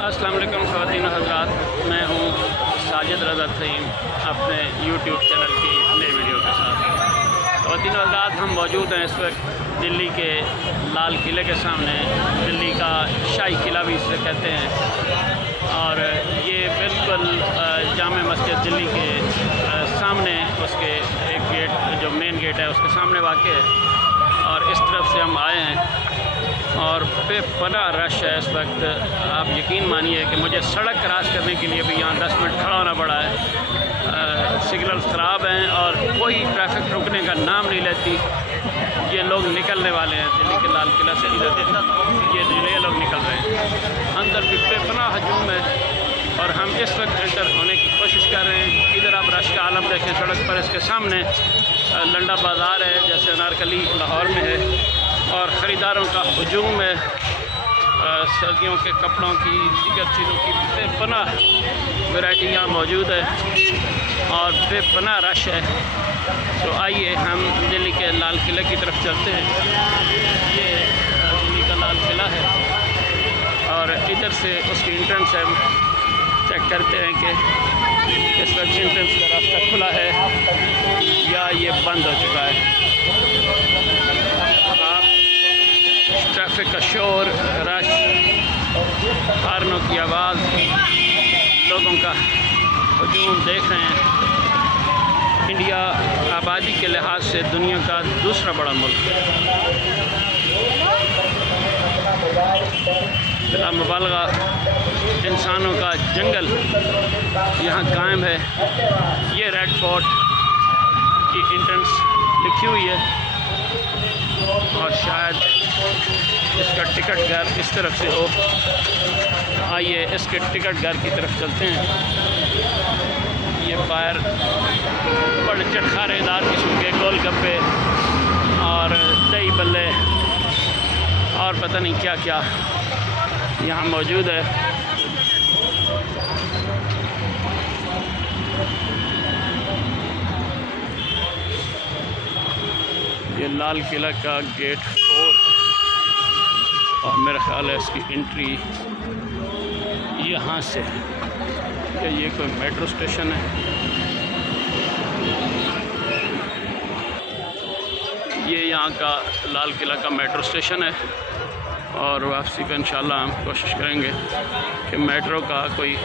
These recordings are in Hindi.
अस्सलाम वालेकुम ख़वातीन हज़रात, मैं हूँ साजिद रज़ा फ़हीम अपने यूट्यूब चैनल की नई वीडियो के साथ। ख़वातीन हज़रात, हम मौजूद हैं इस वक्त दिल्ली के लाल किले के सामने। दिल्ली का शाही किला भी इसे कहते हैं और ये बिल्कुल जामे मस्जिद दिल्ली के सामने, उसके एक गेट जो मेन गेट है उसके सामने वाक़ है और इस तरफ से हम आए हैं और बेपनाह रश है इस वक्त। आप यकीन मानिए कि मुझे सड़क क्रॉस करने के लिए भी यहाँ 10 मिनट खड़ा होना पड़ा है। सिग्नल ख़राब हैं और कोई ट्रैफिक रुकने का नाम नहीं लेती। ये लोग निकलने वाले हैं दिल्ली के लाल किला से, ये लोग निकल रहे हैं। अंदर भी बेपनाह हजूम है और हम इस वक्त एंटर होने की कोशिश कर रहे हैं। इधर आप रश का आलम देखें सड़क पर, इसके सामने लंडा बाज़ार है जैसे अनारकली लाहौर में है और ख़रीदारों का हजूम है। सर्दियों के कपड़ों की, दीगर चीज़ों की बेपनाह वैरायटी यहाँ मौजूद है और बेपनाह रश है। तो आइए हम दिल्ली के लाल किले की तरफ चलते हैं। ये दिल्ली का लाल किला है और इधर से उसकी एंट्रेंस है। चेक करते हैं कि इस वक्त एंट्रेंस का रास्ता खुला है या ये बंद हो चुका है। ट्रैफिक का शोर, रश, हार्नों की आवाज़, लोगों का हजूम देख रहे हैं। इंडिया आबादी के लिहाज से दुनिया का दूसरा बड़ा मुल्क है। बिला मुबालगा इंसानों का जंगल यहाँ कायम है। ये रेड फोर्ट की एंट्रेंस लिखी हुई है और शायद इसका टिकट घर इस तरफ से हो। आइए इसके टिकट घर की तरफ चलते हैं। ये बाहर बड़े चटखारेदार किस्म के गोल गप्पे और दही बल्ले और पता नहीं क्या क्या यहाँ मौजूद है। ये लाल किला का गेट 4 और मेरा ख़्याल है इसकी एंट्री यहाँ से है। क्या ये कोई मेट्रो स्टेशन है? ये यहाँ का लाल किला का मेट्रो स्टेशन है और वापसी का इंशाल्लाह हम कोशिश करेंगे कि मेट्रो का कोई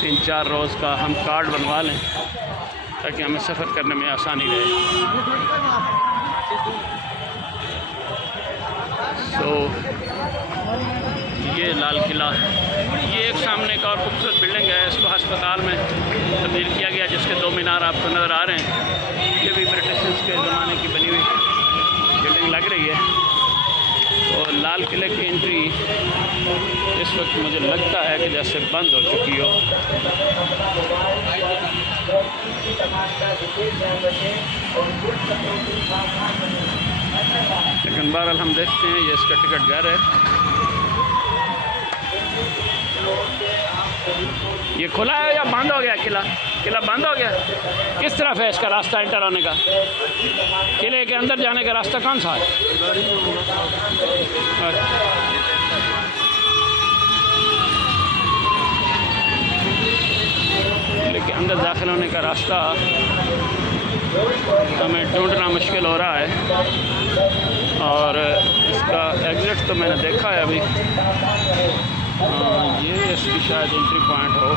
3-4 रोज़ का हम कार्ड बनवा लें ताकि हमें सफ़र करने में आसानी रहे। ये लाल किला, ये एक सामने का और खूबसूरत बिल्डिंग है। इसको अस्पताल में तब्दील किया गया जिसके 2 मीनार आपको नज़र आ रहे हैं। ये भी ब्रिटिशर्स के ज़माने की बनी हुई बिल्डिंग लग रही है। तो लाल किले की एंट्री इस वक्त मुझे लगता है कि जैसे बंद हो चुकी हो। लेकिन बहरहाल हम देखते हैं। ये इसका टिकट घर है। ये खुला है या बंद हो गया? किला बंद हो गया। किस तरफ है इसका रास्ता एंटर होने का? किले के अंदर जाने का रास्ता कौन सा है? किले के अंदर दाखिल होने का रास्ता हमें ढूंढना मुश्किल हो रहा है और इसका एग्ज़िट तो मैंने देखा है अभी। ये इसकी शायद एंट्री पॉइंट हो।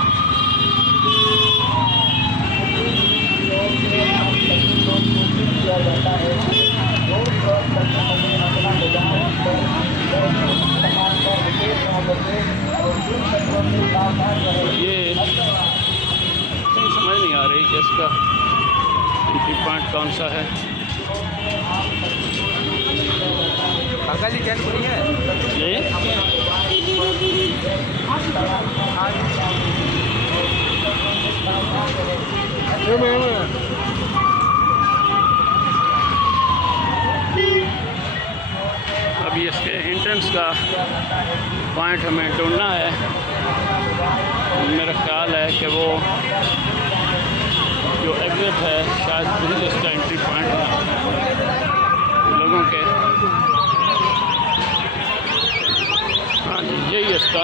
ये समझ नहीं आ रही कि इसका एंट्री पॉइंट कौन सा है। काका जी क्या खुली है ये अभी इसके एंट्रेंस का पॉइंट हमें ढूंढना है। मेरा ख्याल है कि वो जो एग्जिट है शायद वही इसका एंट्री पॉइंट है लोगों के। हाँ जी, यही इसका